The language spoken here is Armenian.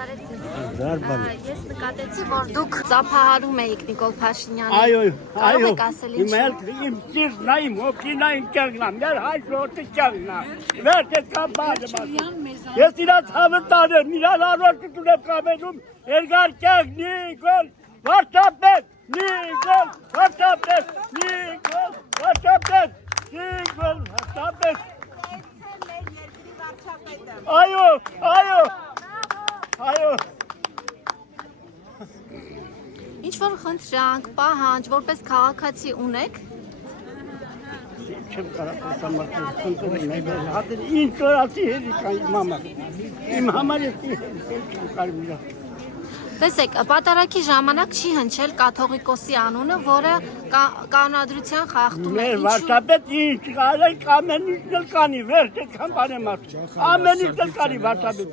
Ես նկատեցի, որ դուք ծափահարում էիք Նիկոլ Փաշինյանին։ Այո, Կարող եք ասել իմ ճիրնա իմ օպինային կերնամ, ներ հայ ժողովրդի կերնա։ Վերջ է կան բաժը։ Ես իրաց հավը տանեմ, իրան առորդը տունեմ կամենում, երկար կեղ Նիկոլ Վարդապետ, Նիկոլ Վարդապետ, Նիկոլ Վարդապետ, Նիկոլ Վարդապետ։ Այո, այո, այո։ Ինչ-որ խնդրանք, պահանջ, որպես քաղաքացի ունեք։ Չեմ կարող ասամարտել, խնդրում եմ, հատել ինչ որացի հերիկա իմ համար։ Իմ համար ես չեմ կարող իրար։ Տեսեք, պատարագի ժամանակ չի հնչել կաթողիկոսի անունը, որը կանոնադրության խախտում է։ Մեր վարդապետ ինչ կարեք ամեն ինչ էլ կանի, վերջ է կան բանեմ ասում։ Ամեն ինչ էլ կանի վարդապետը։